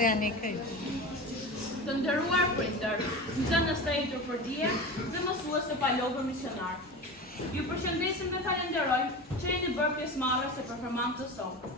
Adriani Këj. Të nderuar prindër, nxënës të Etofordie dhe mësues të palogër misionar. Ju përshëndesim dhe falenderojmë që jeni bërë pjesëmarrës së performancës sonë.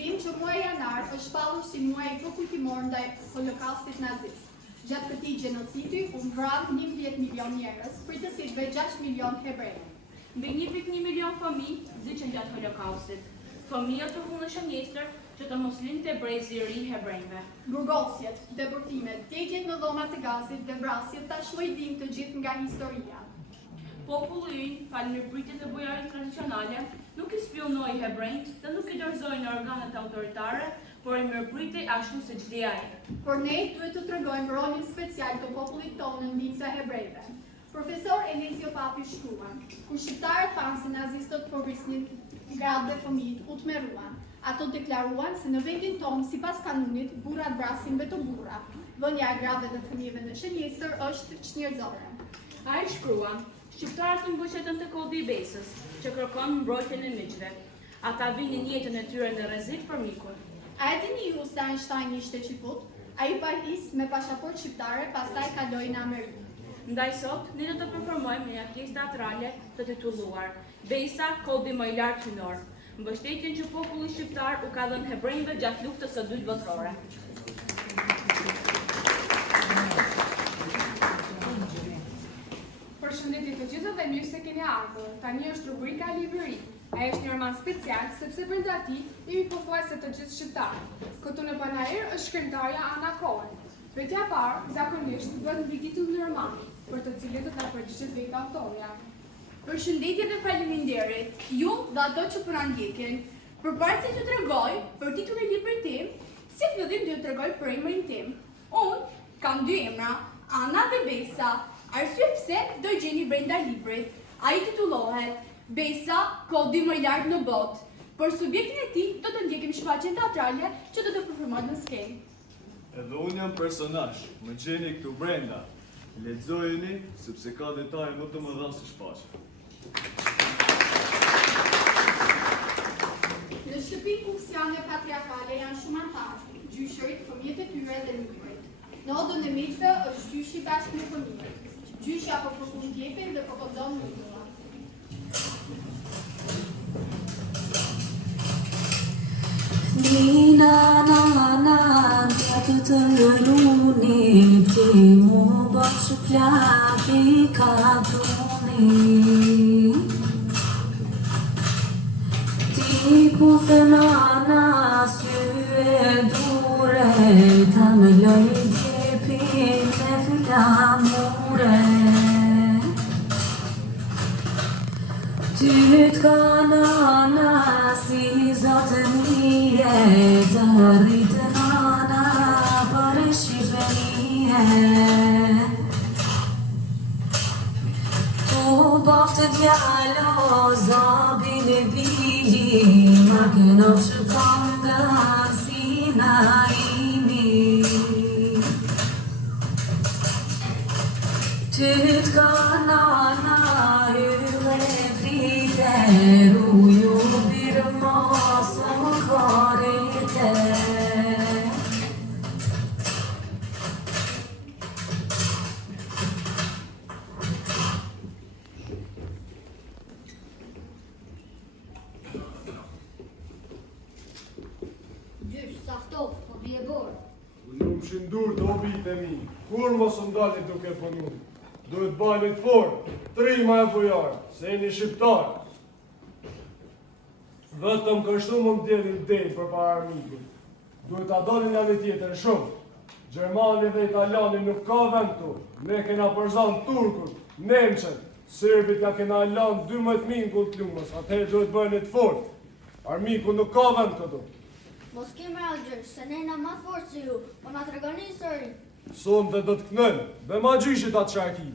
Dim që muaji janar është shpallur si muaj i përkujtimor ndaj holokaustit nazist. Gjatë këtij gjenocidi u vrarë 11 milion njerëz, prej të cilëve 6 milion hebrejë. Mbi 1,1 milion fëmijë vdiqën gjatë holokaustit. Fëmijët u hunë shënjestër që të mos lindte brezi i ri hebrejve. Burgosjet, deportimet, degjet në dhomat e Gazit dhe vrasjet tashmë i dim të gjithë nga historia. Populli ynë, falë mirëpritjet e bujarit tradicionale, nuk i spionoi hebrejt dhe nuk i dorëzoi në organet autoritare, por i mirëpriti ashtu si çdo ai. Por ne duhet të tregojmë rolin special të popullit tonë në ndihmë të hebrejve. Profesor Elizio Papi shkruan, kur shqiptarët panë se nazistët përvrisnin gratë dhe fëmijët u tmerruan. Ato deklaruan se në vendin tonë, sipas kanunit, burrat vrasin vetëm burra. Vënia e grave dhe fëmijëve në shënjestër është çnjerëzore. Ai shkruan, shqiptarët u mbështetën te kodi i besës, që kërkon mbrojtjen e miqve. Ata vinin jetën e tyre në rrezik për mikun. A e dini ju se Einstein ishte qiput? Ai pajis me pasaportë shqiptare, pastaj kaloi në Amerikë. Ndaj sot, ne do të performojmë një pjesë teatrale të titulluar Besa, kodi më i lartë hynor. Mbështetjen që populli shqiptar u ka dhënë hebrejve gjatë luftës së dytë botërore. Përshëndetje të gjithë dhe mirë se keni ardhur. Tani është rubrika Liberi. Ai është një roman special sepse brenda tij jemi pothuajse të gjithë shqiptarë. Këtu në panair është shkrimtarja Ana Cohen. Vetja e parë zakonisht duhet mbi titullin e romanit, për të cilin do ta përgjigjet vetë autorja. Përshëndetje dhe faleminderit, ju dhe ato që po na ndjekin. Përpara se të tregoj për titullin e librit tim, si fillim do të tregoj për emrin tim. Unë kam dy emra, Ana dhe Besa. Arsye pse do i gjeni brenda librit. Ai titullohet Besa, kodi më i lartë në botë. Për subjektin e tij do të ndjekim shfaqjen teatrale që do të performohet në skenë. Edhe unë jam personazh, më gjeni këtu brenda. Lexojeni sepse ka detaje më të mëdha se shfaqja. Në shtëpi funksione patriarkale janë shumë antarë, gjyshërit, fëmijët e tyre dhe mikujt. Në odën e miqve është gjyshi bashkë me fëmijët. Gjyshi apo përkun tjepin dhe propozon mikujt. Nina nana të të runi ti mu bashkë plapi ka tuni ti ku të nana sy e dure ta me loj djepin me flamure ty t'ka nana si zotën të rritë nana për shqipënie tu baftë djalo zabin e bili ma këno që konga si naimi ty t'ka nana ylle priteru ju birë mos më korite Gjysh, saftof, po bje borë. Unë më shindur të obit e mi, kur mos ndalli duke punu. Duhet banit fort, trima e fujarë, se jeni shqiptarë. Vetëm kështu mund t'jelin dejt për para armikut. Duhet t'a dalin janë tjetër shumë. Gjermani dhe Italiani nuk ka vend tu. Ne kena përzan Turkut, Nemqet, Serbit ka kena lanë 12.000 ku t'lumës. Atëherë duhet bëjnit fort. Armiku nuk ka vend këtu. Mos kemë rallë se ne na ma fort se ju, po na tregoni historin. Sonë dhe do të kënën, dhe ma gjyshit atë shaki.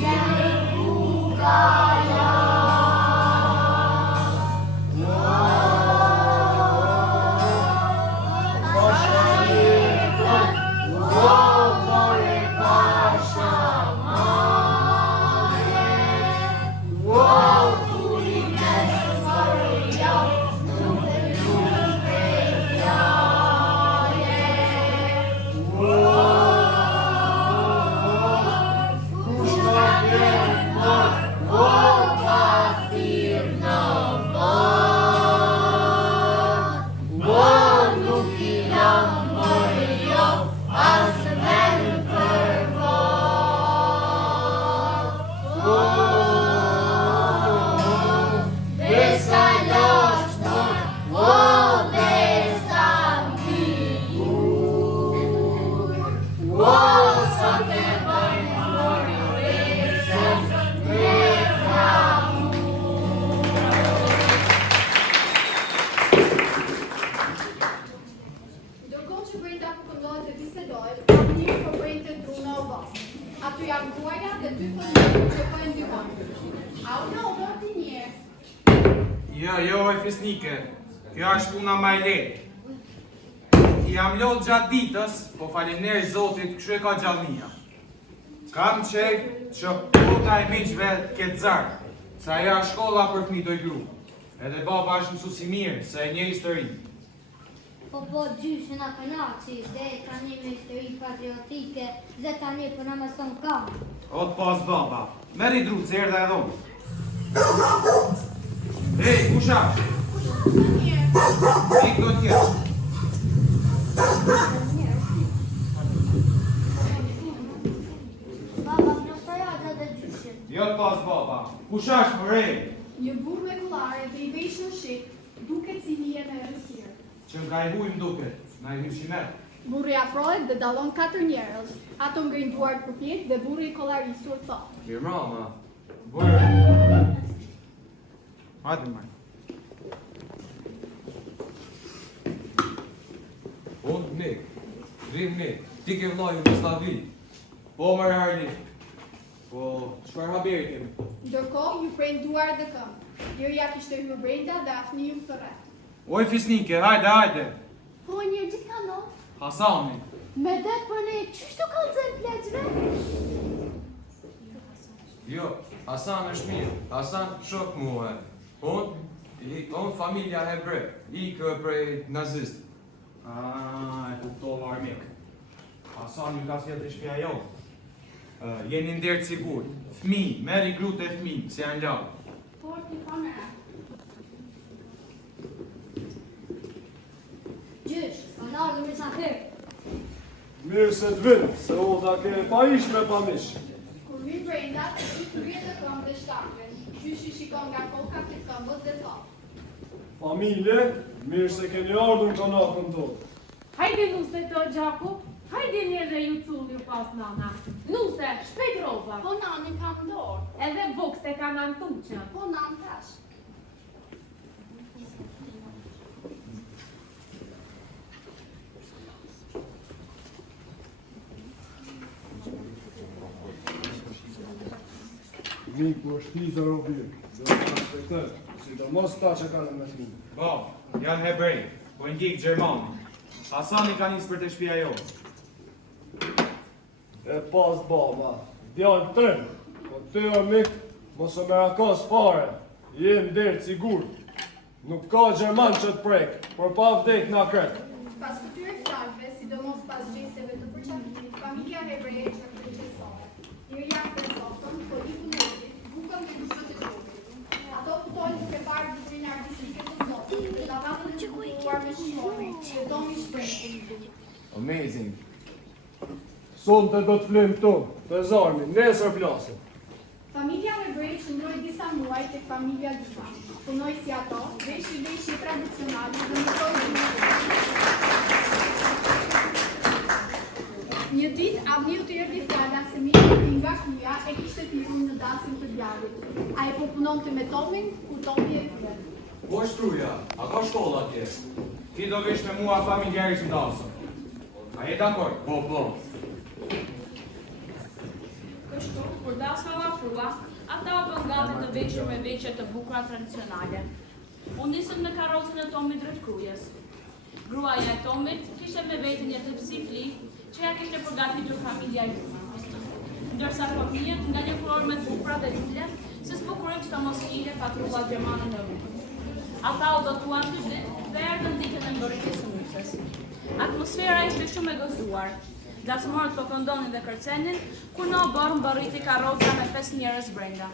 Yeah. janë gruaja dhe 2 fëmijë që po e ndihmojnë. A u njohë ti një? Jo, e fisnike. Kjo është puna ma e lehtë. Jam lodh gjatë ditës, po faleminderit Zotit, kështu e ka gjallënia. Kam qejf që kota e miqve këtë zarë, se aja është shkolla për fëmijë do i gru. Edhe baba është mësues i mirë, se e njeh historinë. Po gjyshën a kënaçi, dhe tani me histori patriotike, dhe tani për në mëson kam. O të pas baba, meri dru, se erdha edhe unë. Hej, kusha! Ik do t'jesh. Baba, në shtaja dhe gjyshën. Jo të pas baba, kusha është më rej? Një burr me kollare dhe i veshur shik, duket si hije me rësirë. Që nga i hujmë duket, na i hujmë shimet. Burri afrohet dhe dallon 4 njerëz. Ato ngrin duart për pjetë dhe burri i kollarisur thot. Mirë mama. Bërë. Hajde më. Unë Nik, vim Nik, ti ke vllajën në Slavi. Po më Harli. Po, çfarë haberi kemi? Ndërkohë ju prejnë duar dhe këmbë. Njëria kishte hyrë brenda dhe afniu thërret. Oj fisnike, hajde. Po një gjithë ka ndodhur. Hasani. Me det për ne, qysh të kalëzën pleqve? Jo, Hasan është mirë, Hasan shok muhe. Unë familja hebre, ikë prej nazist. E kuptova armik. Hasani ka sjellë të shtëpia jonë. Jeni nderë sigur. Fëmijë, merri grutë e fëmijë, se janë lagë. Por t'i kamera. Gjysh, kanë ardhur me sa herë. Mirë se të vinë, se o da ke pa ish me pa mish. Kur vi brenda, i kryet e këmbë dhe shtakën. Gjyshi shikon nga koka të këmbët dhe thot. Familje, mirë se keni ardhur në konakën tonë. Hajde nuse të gjaku, hajde një dhe ju culli pas nana. Nuse, shpejt roba. Po nani kam dorë. Edhe bukse ka në tuqën. Po nan tash. Miku është tizë robirë, dhe të respektër, si të mos ta që kanë me t'mi. Bab, janë hebrej, po ndjek Gjermani. Hasani ka njësë për të shtëpia jonë. E pas baba, djallë tërë, po ty o mik, mos o me rakos fare, jem derë sigur. Nuk ka Gjerman që të prek, por pa vdek nga kretë. Pas këtyre fjalëve, sidomos pas gjeseve të përqafimit, familja hebreje që përqesore. Njëria kërësotën, po i punëtit, bukën dhe gusët e qotit. Ato putojnë duke parë vitrin artistike të zotit, dhe lavatën e bukuar me shumore, që domi shprejtë. Amazing. Sonte do të flim tonë, të zarmi, nesër flasim. Familja hebrej qëndroi disa muaj tek familja Dima. Punoi si ato, veshje tradicionale dhe mësoi Një ditë Avniu të erdhi fjala se Miri nga Kuja e kishte pirur në dasëm të djalit. Ai po punonte me Tomin, ku Tomi e krye. Po shtruja, a ka shkolla atje? Ti do vish me mua familjarit që dasëm. A je dakord? Po. Kështu, kur dasma vafrua, ata u bën gati të veshur me veçe të bukura tradicionale. U nisën në karrocën e Tomit drejt Krujës. Gruaja e Tomit kishte me vete një tëpsikli që ja kishte përgatitur familja e Dima. Ndërsa fëmijët nga një florë me të bukura dhe gjyle, se s'bukurin që të mos hile patrullat gjermane në rrugë. Ata u dotuan të ditë dhe erdhën ditën e mbërritjes së musës. Atmosfera ishte shumë e gëzuar. Dasmorët po këndonin dhe kërcenin, kur në oborë mbërriti karroca me 5 njerëz brenda.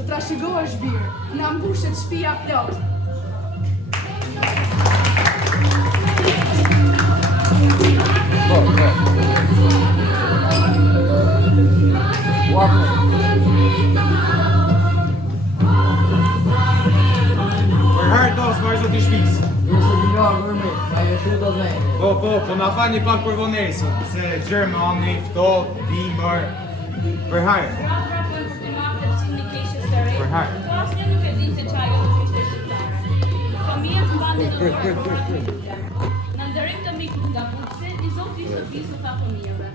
të trashëgohesh birë, na mbushet shtëpia plot. Përherë dos, vazhdo t'i shpisë. Po, na fani pak për vonesën, se Gjermani, ftoht, dimër. Përherë. Përherë. Po asnjë nuk e dinte që ajo nuk ishte shqiptare. Fëmijët mbante në familje. Në ndërim të mikut nga Burse, i zoti i shtëpisë u tha fëmijëve.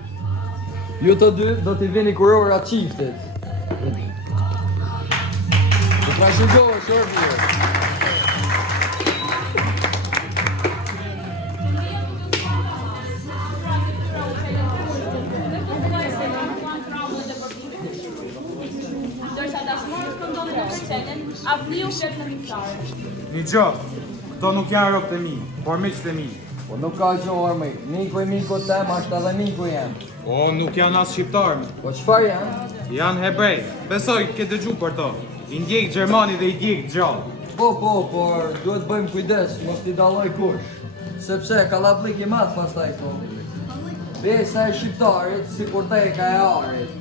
Ju të dy do t'i vini kurora çiftit. Do trashëgohesh orë. Avniu flet në miktare. Një gjë, këto nuk janë ropë të mi, por miqtë e mi. Po nuk ka që ormi, miku i miku tem, ashtë edhe miku jem. O, nuk janë as shqiptarë. Po qëfar janë? Janë hebrej. Besoj, ke dëgju për to. I ndjek Gjermani dhe i ndjek gjallë. Po, por duhet bëjmë kujdes, mos t'i dalloj kush. Sepse kallablik i madh pastaj thonë. Besa e shqiptarit si kur teka e arit.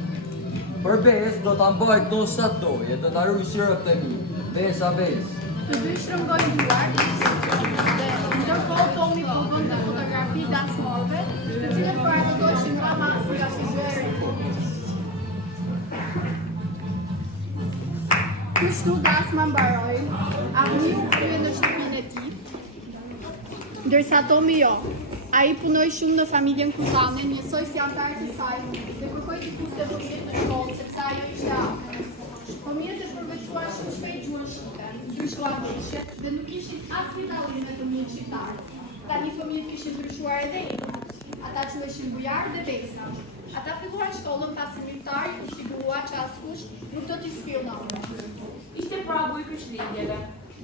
Për besë do t'a mbaj këto sa të doje, do t'a rruj sirët të mi. Besa. Të dy shtrëngojnë duar, dhe ndërkohë Tomi po bën të fotografi dancemorëve, të cilët paraqitoheshin nga masi nga shqiptare. Kështu dasma mbaroi, Avniu krye në shtëpinë e tij, ndërsa Tomi jo. Ai punoi shumë në familjen Kuzane, njësoj si antarët e saj, dhe kërkoi të fuste fëmijët në shkollë, sepse ajo ishte afër. Fëmijët e përveçuar shumë shpejt gjuhën shqipe, ndryshuar veshje dhe nuk ishin asnjë dallim me fëmijët shqiptar. Tani fëmijët kishin ndryshuar edhe emrin. Ata quheshin Bujar dhe Besa. Ata filluan shkollën pasi mirëtari u sigurua që askush nuk do t'i spiononte. Ishte pragu i Krishtlindjeve.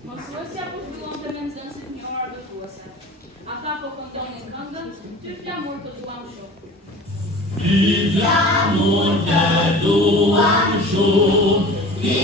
Mësuesja po zhvillonte me nxënësit një orë argëtuese. Ata po këndonin këngën, ty flamur të duam shumë. Ty flamur të duam shumë, ti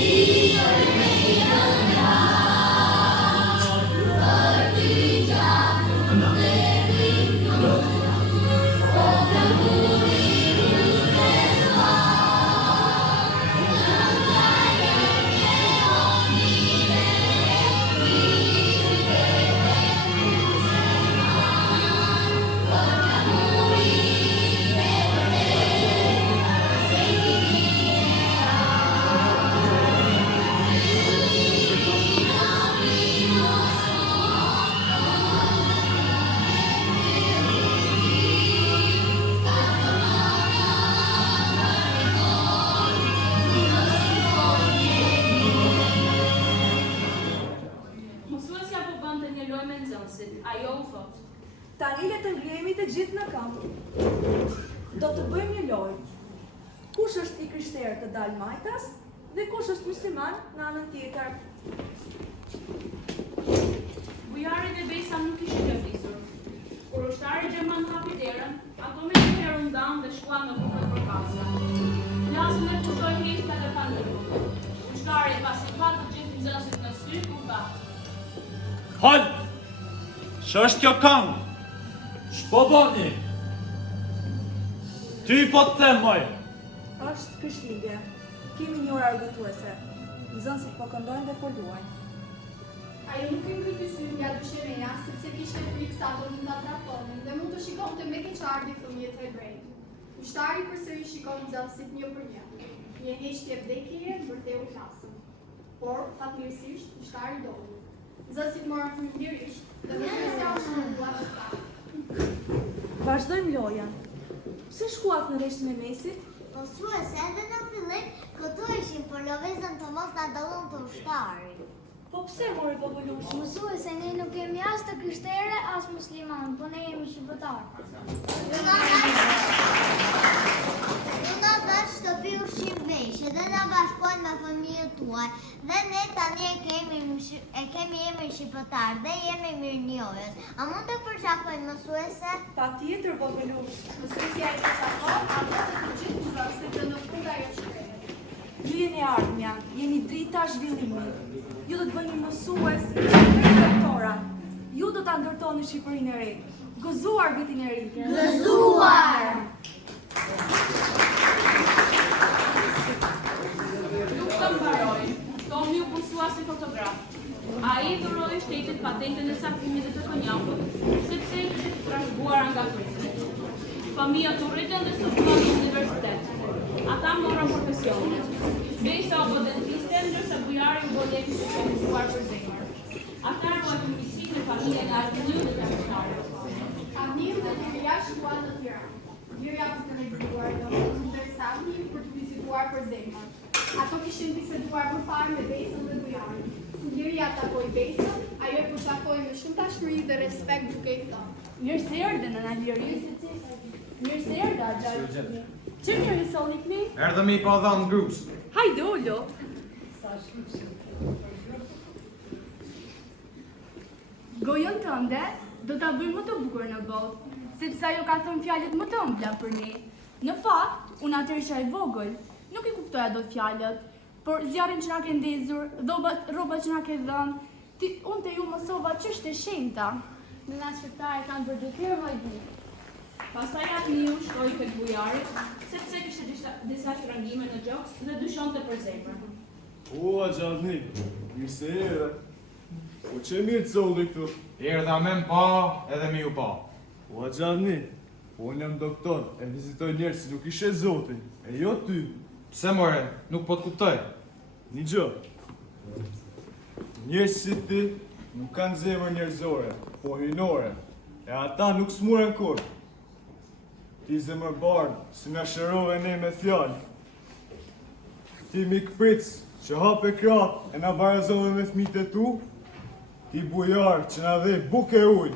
ajo u thot. Tani le të ngrijemi të gjithë në kamp. Do të bëjmë një lojë. Kush është i krishterë të dalë majtas dhe kush është musliman në anën tjetër. Bujari dhe Besa nuk ishin lëvizur. Kur ushtari gjerman hapi derën, ato me një herë ndan dhe shkuan në bukën për kasa. Plasën e kutoj hejta dhe pandëru. Ushtari pasi pa të gjithë nxënësit në sy, u tha. Halt! Që është kjo këngë? Shpo boni? Ty po të them, moj. Është Krishtlindje. Kemi një orë argëtuese. Nxënësit po këndojnë dhe po luajnë. Ajo nuk i ngriti sy nga dyshemëria, sepse kishte frikë sa ato mund ta traftonin dhe mund të shikonte me keqardhje fëmijët hebrej. Ushtari përsëri shikoi nxënësit një për një. Një heqje vdekjeje mbërtheu klasën. Por, fatmirësisht, ushtari doli. Nxënësit morën frymërisht dhe mësuesja u shërbua të ta. Vazhdojmë lojën. Pse shkuat në rreshtën e mesit? Mësuese, edhe në fillim këtu ishin për lëvizën të mos na dallon të ushtarit. Po pse mori vogëlush? Mësuese, ne nuk kemi as të krishterë as musliman, po ne jemi shqiptar. Ju na dash shtëpi ushqim veshje dhe na bashkojnë me fëmijët tuaj. Dhe ne tani e kemi emrin shqiptar dhe jemi mirënjohës. A mund të përqafojnë mësuese? Patjetër vogëlush. Mësuesja e përqafon ato të gjithë nxënësit dhe në fund ajo shkroi. Ju jeni ardhmja, jeni drita zhvillimi. Ju do të bëni mësues, doktora. Ju do ta ndërtoni Shqipërinë e re. Gëzuar vitin e ri. Gëzuar! Nuk të mbaroj, Tomi u punsua si fotograf. Ai dhuroi shtetit patentën e saktimit të konjakut, sepse i kishte trashëguar nga prindrit. Familja të rritën dhe studionin në universitet. Ata morën profesione. Bejsa u bë dentiste, ndërsa bujari u bë lekë specializuar për zemër. Ata ruajtën miqësinë në familjen e Artiniut dhe Kafshtarës. Amir dhe Liria shkuan në Tiranë. Liria të treguar domosdoshmë ndërsa Amir për të vizituar për zemër. Ato kishin biseduar më parë me Besën dhe bujarin. Liria takoi Besën, ajo e përshtatoi me shumë dashuri dhe respekt duke i thënë: Mirë se erdhe nëna Liri. Mirë se erdhe Axha. Që mirë sonikni? Erdhëm i pa dhanë grus. Hajde ullo. Gojën tënde do ta bëj më të bukur në botë, sepse ajo ka thënë fjalët më të ëmbla për ne. Në fakt, unë atëherë isha e vogël, nuk i kuptoja dot fjalët, por zjarrin që na ke ndezur, rrobat që na ke dhënë, unë te ju mësova ç'është e shenjta. Nëna shqiptare kanë përgjithësisht vojdi. Pastaj Artiniu shkoi tek bujari, sepse kishte disa shtrëngime në gjoks dhe dyshonte për zemrën. Ua, Gjavni, mirë se erdhe. Po që mirë të zolli këtu? Erdha me më pa edhe mi u pa. Ua, Gjavni, po unë jam doktor, e vizitoj njerë si nuk ishe zotin, e jo ty. Pse more, nuk po të kuptoj. Një gjë. Njerës si ti nuk kanë zemër njerëzore, po hynore, e ata nuk s'muren kur. Ti zemër bardë, si nga shërove ne me fjallë. Ti mikpric, që hape kratë e na barazove me fmit e tu. Ti bujar, që na dhe buke uj.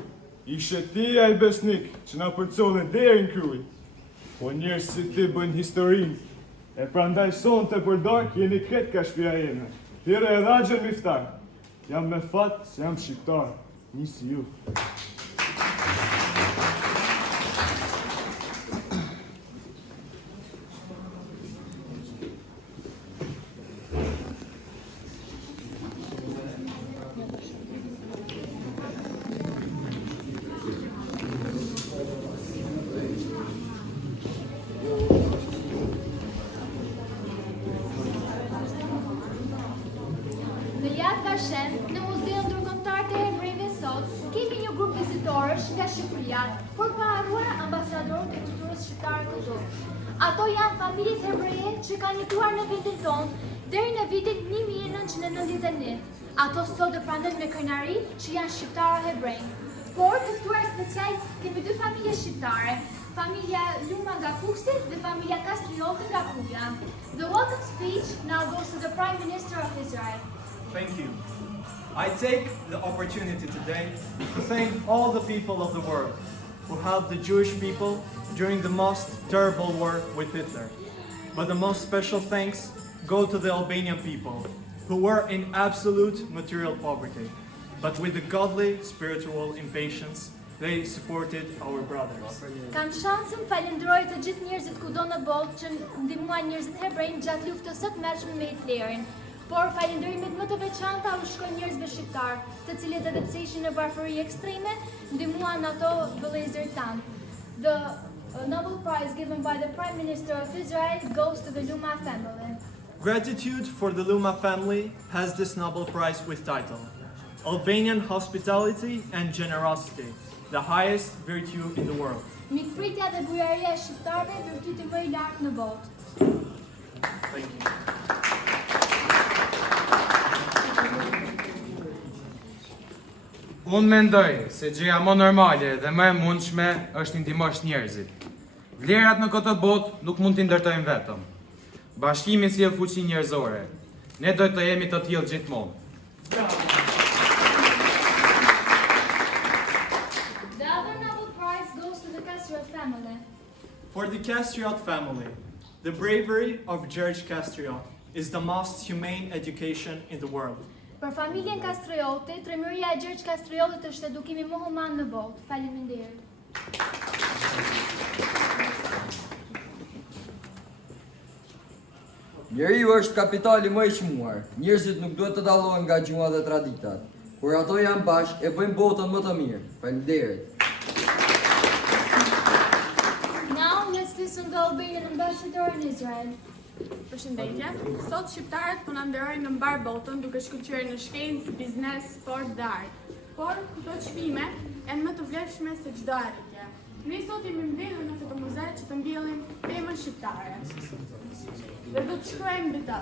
Ishe ti a i besnik, që na përcove deri në kryuj. Po njerës si ti bëjnë historinë, e prandaj son të përdar, jeni ketë ka shpia jeme. Thire e rajën miftar. Jam me fatë se jam shqiptar, një si ju. Në Muzeun Ndërkombëtar të Hebrejve sot, kemi një grup vizitorësh nga Shqipëria, por pa harruar ambasadorët e kulturës shqiptare këtu. Ato janë familjet hebreje që kanë jetuar në vendin tonë deri në vitin 1991. Ato sot do pranojnë me krenari që janë shqiptarë hebrej. Por të ftuar special kemi dy familje shqiptare, familja Luma nga Kuksi dhe familja Kastrioti nga Puja. The welcome speech now goes to the Prime Minister of Israel. Thank you. I take the opportunity today to thank all the people of the world who helped the Jewish people during the most terrible war with Hitler. But the most special thanks go to the Albanian people who were in absolute material poverty, but with a godly spiritual impatience, they supported our brothers. Kam shansin falenderoj të gjithë njerëzit kudo në botë që ndihmuan njerëzit hebrej gjatë luftës së tmerrshme me Hitlerin. Por falenderimet më të veçanta u shkojnë njerëzve shqiptar, të cilët edhe pse ishin në varfëri ekstreme, ndihmuan ato vëllezërit tanë. The Nobel Prize given by the Prime Minister of Israel goes to the Luma family. Gratitude for the Luma family has this Nobel Prize with title, Albanian Hospitality and Generosity, the highest virtue in the world. Mikpritja dhe bujaria e shqiptarëve virtyti më i lartë në botë. Thank you. Unë mendoj se gjëja më normale dhe më e mundshme është t'i ndihmosh njerëzit. Vlerat në këtë botë nuk mund t'i ndërtojmë vetëm. Bashkimi sjell fuqi njerëzore. Ne duhet të jemi të tillë gjithmonë. The other Nobel Prize goes to the Kastriot family. For the Kastriot family, the bravery of George Kastriot is the most humane education in the world. Për familjen Kastrioti, tremëria e Gjergj Kastriotit është edukimi më human në botë. Faleminderit. Njeriu është kapitali më i çmuar. Njerëzit nuk duhet të dallohen nga gjuma dhe traditat. Kur ato janë bashkë, e bëjmë botën më të mirë. Faleminderit. Now let's listen to the Albanian ambassador in Israel. Përshëndetje. Sot shqiptarët po na nderojnë në mbar botën duke shkëlqyer në shkencë, biznes, sport dhe art. Por këto çmime janë më të vlefshme se çdo arritje. Ne sot jemi mbledhur në këtë muze që të mbjellim temën shqiptare. Dhe do të shkruajmë mbi të.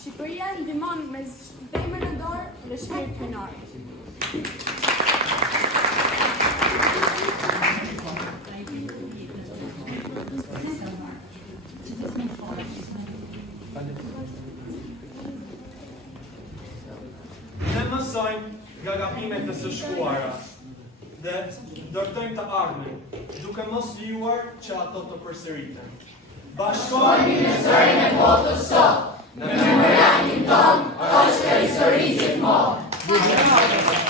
Shqipëria ndihmon me temën në dorë dhe shpirt krenor. Ne mësojmë nga gabimet e së shkuara dhe ndërtojmë të ardhmen, duke mos lejuar që ato të përsëriten. Bashkohemi në zërin e botës sot, në memorialin ton është histori gjithmonë.